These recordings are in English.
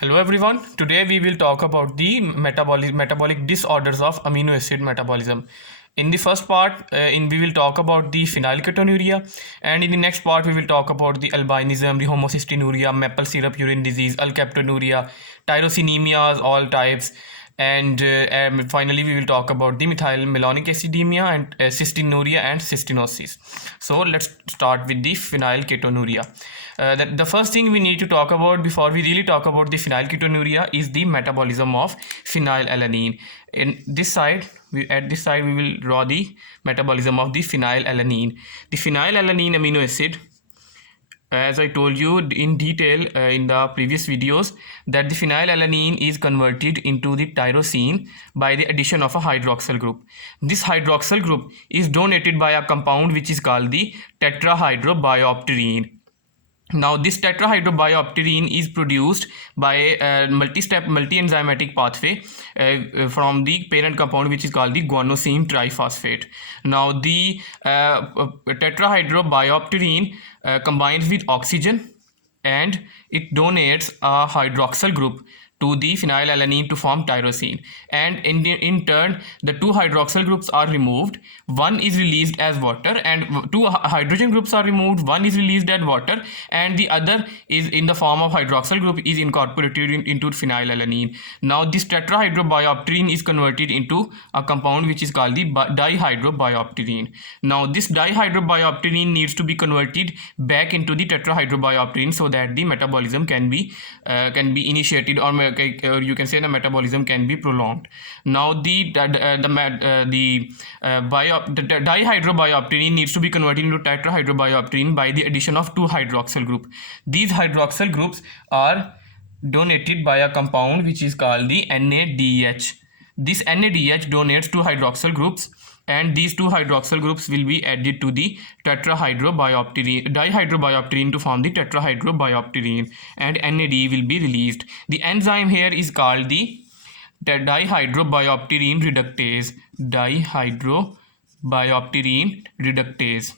Hello everyone. Today we will talk about the metabolic disorders of amino acid metabolism. In the first part, we will talk about the phenylketonuria, and in the next part we will talk about the albinism, the homocystinuria, maple syrup urine disease, alkaptonuria, tyrosinemia, all types, and finally we will talk about the methylmalonic acidemia and cystinuria and cystinosis. So let's start with the phenylketonuria. The first thing we need to talk about before we really talk about the phenylketonuria is the metabolism of phenylalanine. At this side we will draw the metabolism of the phenylalanine. The phenylalanine amino acid, as I told you in detail in the previous videos, that the phenylalanine is converted into the tyrosine by the addition of a hydroxyl group. This hydroxyl group is donated by a compound which is called the tetrahydrobiopterine. Now this tetrahydrobiopterine is produced by a multi-step multi-enzymatic pathway from the parent compound which is called the guanosine triphosphate. Now the tetrahydrobiopterine combines with oxygen and it donates a hydroxyl group to the phenylalanine to form tyrosine, and in turn the two hydroxyl groups are removed, one is released as water, and two hydrogen groups are removed, one is released as water and the other is in the form of hydroxyl group is incorporated into phenylalanine. Now this tetrahydrobiopterine is converted into a compound which is called the dihydrobiopterine. Now this dihydrobiopterine needs to be converted back into the tetrahydrobiopterine so that the metabolism can be initiated, or you can say the metabolism can be prolonged. Now the dihydrobiopterine needs to be converted into tetrahydrobiopterine by the addition of two hydroxyl group. These hydroxyl groups are donated by a compound which is called the NADH. This NADH donates two hydroxyl groups, and these two hydroxyl groups will be added to the dihydrobiopterine to form the tetrahydrobiopterine, and NAD will be released. The enzyme here is called the dihydrobiopterine reductase. Dihydrobiopterine reductase.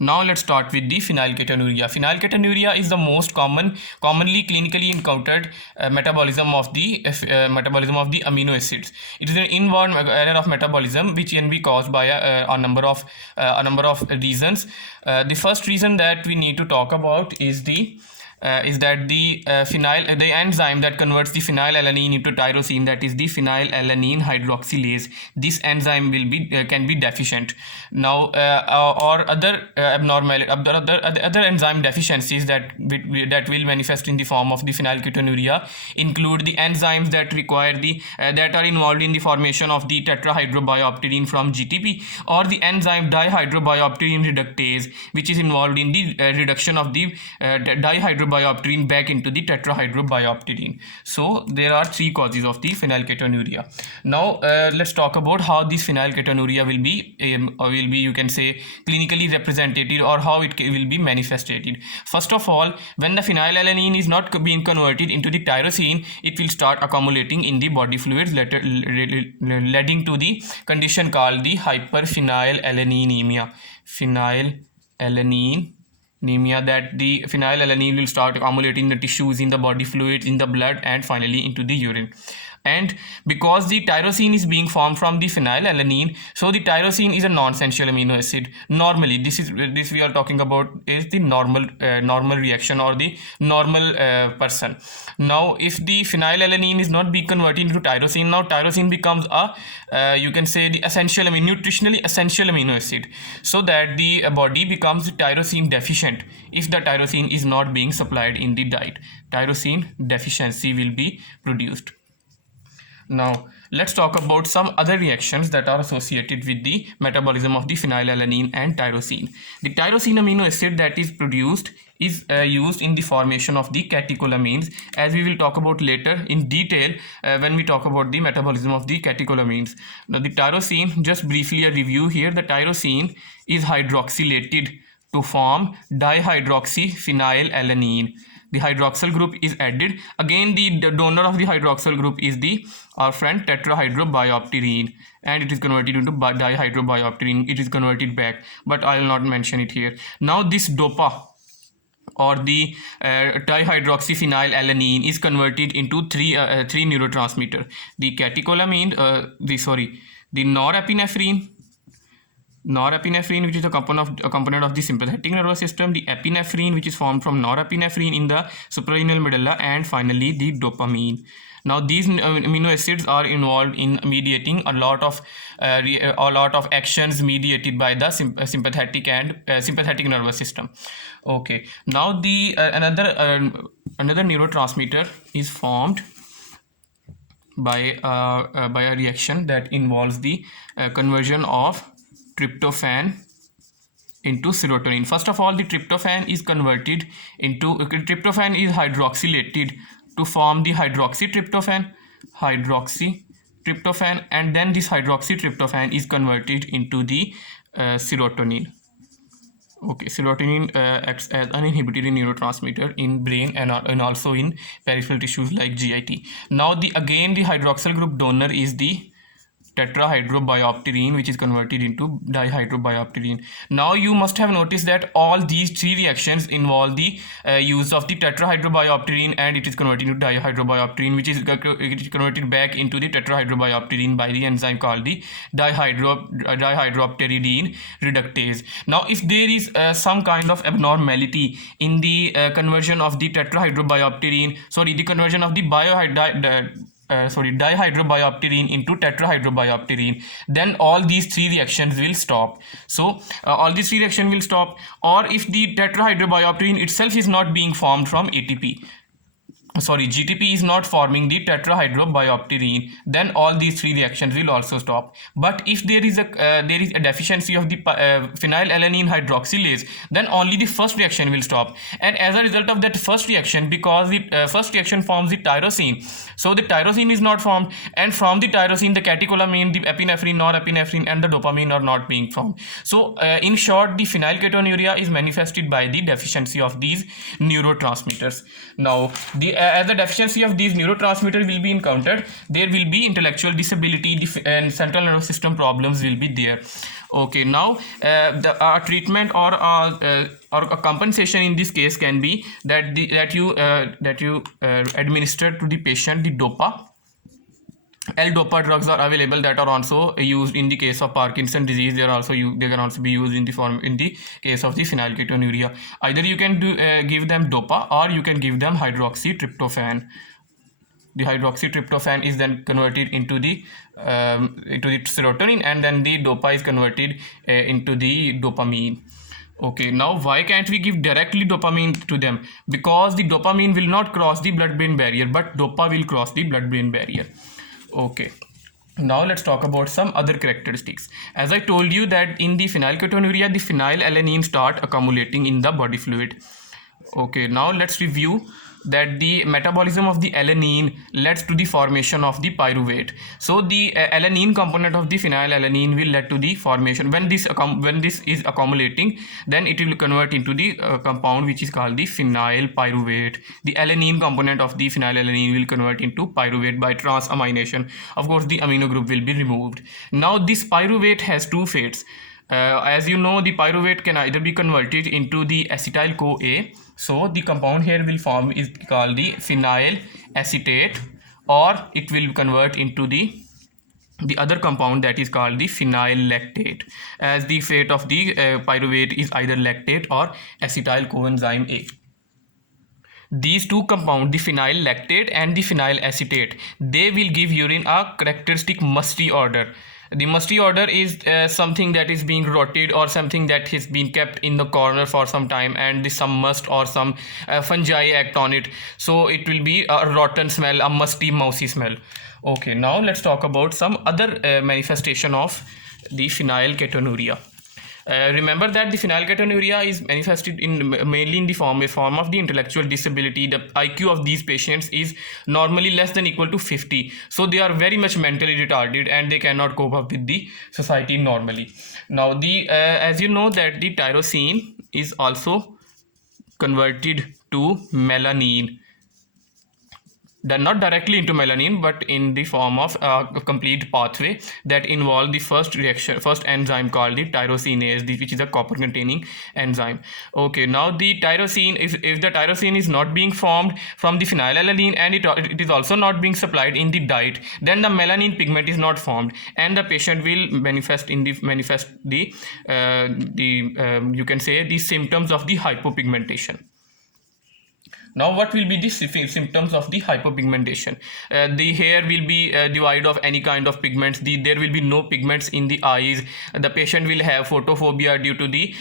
Now let's start with the phenylketonuria. Phenylketonuria is the most commonly clinically encountered metabolism of the amino acids. It is an inborn error of metabolism which can be caused by a number of reasons. The first reason that we need to talk about is the enzyme that converts the phenylalanine into tyrosine, that is the phenylalanine hydroxylase. This enzyme can be deficient. Now or other other enzyme deficiencies that will manifest in the form of the phenylketonuria include the enzymes that require that are involved in the formation of the tetrahydrobiopterine from GTP, or the enzyme dihydrobiopterine reductase, which is involved in the reduction of the dihydrobiopterine back into the tetrahydrobiopterine. So there are three causes of the phenylketonuria. Now let's talk about how this phenylketonuria will be you can say clinically represented, or how it will be manifested. First of all, when the phenylalanine is not being converted into the tyrosine, it will start accumulating in the body fluids, leading to the condition called the hyperphenylalanemia. That the phenylalanine will start accumulating in the tissues, in the body fluids, in the blood, and finally into the urine. And because the tyrosine is being formed from the phenylalanine, so the tyrosine is a non-essential amino acid. Normally, this we are talking about is the normal reaction, or the normal person. Now if the phenylalanine is not being converted into tyrosine, now tyrosine becomes a you can say the nutritionally essential amino acid, so that the body becomes tyrosine deficient if the tyrosine is not being supplied in the diet. Tyrosine deficiency will be produced. Now let's talk about some other reactions that are associated with the metabolism of the phenylalanine and tyrosine. The tyrosine amino acid that is produced is used in the formation of the catecholamines, as we will talk about later in detail when we talk about the metabolism of the catecholamines. Now the tyrosine, just briefly a review here, the tyrosine is hydroxylated to form dihydroxyphenylalanine. The hydroxyl group is added. Again, the donor of the hydroxyl group is our friend tetrahydrobiopterine, and it is converted into dihydrobiopterine. It is converted back, but I will not mention it here. Now this DOPA or the dihydroxyphenylalanine is converted into three neurotransmitter: the catecholamine, the norepinephrine, which is a component of the sympathetic nervous system, the epinephrine, which is formed from norepinephrine in the suprarenal medulla, and finally the dopamine. Now these amino acids are involved in mediating a lot of actions mediated by the sympathetic nervous system. Okay, now the another neurotransmitter is formed by a reaction that involves the conversion of tryptophan into serotonin. First of all, the tryptophan is hydroxylated to form the hydroxytryptophan, and then this hydroxytryptophan is converted into the serotonin. Okay, serotonin acts as an inhibitory neurotransmitter in brain and also in peripheral tissues like GIT. Now the hydroxyl group donor is the tetrahydrobiopterin, which is converted into dihydrobiopterin. Now you must have noticed that all these three reactions involve the use of the tetrahydrobiopterin, and it is converted into dihydrobiopterin, which is converted back into the tetrahydrobiopterin by the enzyme called the dihydropteridine reductase. Now if there is some kind of abnormality in the conversion of the dihydrobiopterin into tetrahydrobiopterin, then all these three reactions will stop. So all these three reactions will stop. Or if the tetrahydrobiopterin itself is not being formed from GTP is not forming the tetrahydrobiopterin, then all these three reactions will also stop. But if there is a deficiency of the phenylalanine hydroxylase, then only the first reaction will stop. And as a result of that first reaction, because the first reaction forms the tyrosine, so the tyrosine is not formed, and from the tyrosine the catecholamine, the epinephrine, norepinephrine, and the dopamine are not being formed. So in short, the phenylketonuria is manifested by the deficiency of these neurotransmitters. Now as the deficiency of these neurotransmitters will be encountered, there will be intellectual disability and central nervous system problems will be there. Okay, now the treatment or a compensation in this case can be that you administer to the patient the DOPA. L-DOPA drugs are available that are also used in the case of Parkinson disease. They can also be used in the case of the phenylketonuria. Either you can give them DOPA, or you can give them hydroxytryptophan. The hydroxytryptophan is then converted into the serotonin, and then the DOPA is converted into the dopamine. Okay, now why can't we give directly dopamine to them? Because the dopamine will not cross the blood-brain barrier, but DOPA will cross the blood-brain barrier. Okay, now let's talk about some other characteristics. As I told you that in the phenylketonuria, the phenylalanine start accumulating in the body fluid. Okay, now let's review that the metabolism of the alanine leads to the formation of the pyruvate. So the alanine component of the phenylalanine will lead to the formation. When this is accumulating, then it will convert into the compound which is called the phenyl pyruvate. The alanine component of the phenylalanine will convert into pyruvate by transamination. Of course, the amino group will be removed. Now this pyruvate has two fates. As you know, the pyruvate can either be converted into the acetyl-CoA. So the compound here will form is called the phenyl acetate, or it will convert into the other compound that is called the phenyl lactate, as the fate of the pyruvate is either lactate or acetyl coenzyme A. These two compounds, the phenyl lactate and the phenyl acetate, they will give urine a characteristic musty odor. The musty odor is something that is being rotted, or something that has been kept in the corner for some time, and some must or some fungi act on it. So it will be a rotten smell, a musty, mousy smell. Okay, now let's talk about some other manifestation of the phenylketonuria. Remember that the phenylketonuria is manifested mainly in the form of the intellectual disability. The IQ of these patients is normally less than equal to 50. So they are very much mentally retarded, and they cannot cope up with the society normally. Now as you know that the tyrosine is also converted to melanin. not directly into melanin, but in the form of a complete pathway that involve the first enzyme called the tyrosinase, which is a copper containing enzyme. Okay, now the tyrosine, if the tyrosine is not being formed from the phenylalanine and it is also not being supplied in the diet, then the melanin pigment is not formed and the patient will manifest the you can say the symptoms of the hypopigmentation. Now, what will be the symptoms of the hypopigmentation? The hair will be devoid of any kind of pigments. There will be no pigments in the eyes. The patient will have photophobia due to the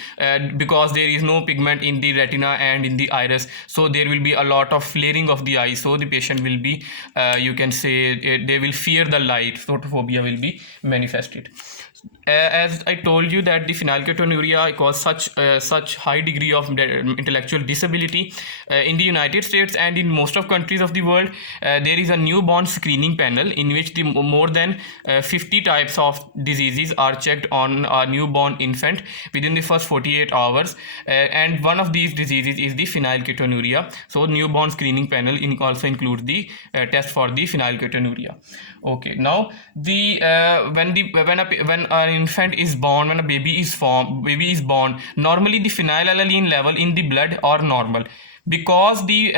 because there is no pigment in the retina and in the iris. So there will be a lot of flaring of the eyes. So the patient will be, you can say, they will fear the light. Photophobia will be manifested. As I told you that the phenylketonuria causes such high degree of intellectual disability in the United States and in most of countries of the world. There is a newborn screening panel in which the more than 50 types of diseases are checked on a newborn infant within the first 48 hours, and one of these diseases is the phenylketonuria. So newborn screening panel also includes the test for the phenylketonuria. Okay, now the when an infant is born, when a baby is born, normally the phenylalanine level in the blood are normal, because the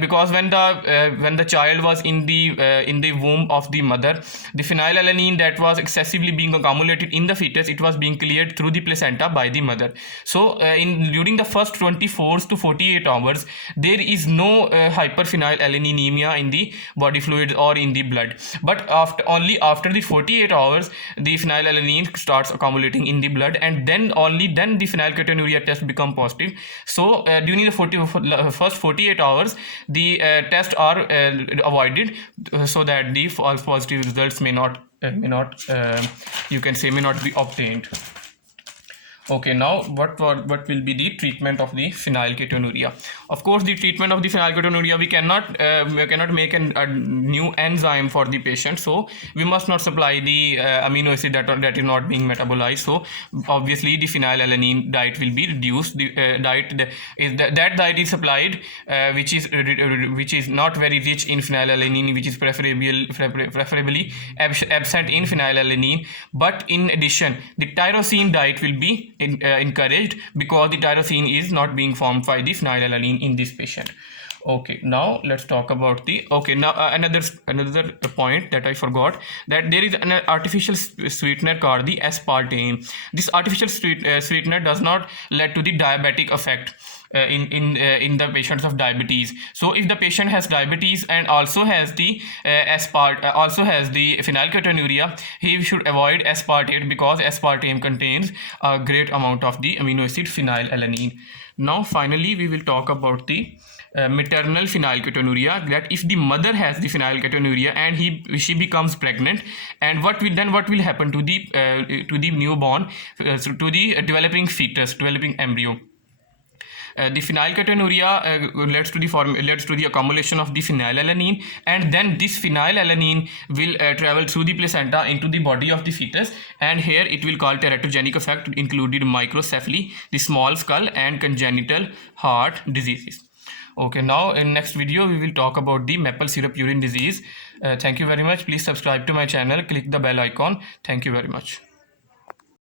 because when the child was in the womb of the mother, the phenylalanine that was excessively being accumulated in the fetus, it was being cleared through the placenta by the mother. So during the first 24 to 48 hours there is no hyperphenylalaninemia in the body fluids or in the blood, but only after the 48 hours the phenylalanine starts accumulating in the blood, and only then the phenylketonuria test become positive. So during the first 48 hours the tests are avoided, so that the false positive results may not you can say may not be obtained. Okay, now what will be the treatment of the phenylketonuria? Of course, the treatment of the phenylketonuria, we cannot make a new enzyme for the patient, so we must not supply the amino acid that is not being metabolized. So obviously the phenylalanine diet will be reduced. The that diet is supplied which is not very rich in phenylalanine, which is preferably absent in phenylalanine. But in addition, the tyrosine diet will be encouraged, because the tyrosine is not being formed by the phenylalanine in this patient. Okay, now let's talk about another point that I forgot, that there is an artificial sweetener called the aspartame. This artificial sweetener does not lead to the diabetic effect in the patients of diabetes. So if the patient has diabetes and also has the phenylketonuria, he should avoid aspartate, because aspartame contains a great amount of the amino acid phenylalanine. Now finally we will talk about the maternal phenylketonuria, that if the mother has the phenylketonuria and she becomes pregnant, and what will happen to the newborn, to the developing embryo. The phenylketonuria leads to the accumulation of the phenylalanine, and then this phenylalanine will travel through the placenta into the body of the fetus, and here it will cause teratogenic effect, including microcephaly, the small skull, and congenital heart diseases. Okay, now in next video we will talk about the maple syrup urine disease. Thank you very much. Please subscribe to my channel, click the bell icon. Thank you very much.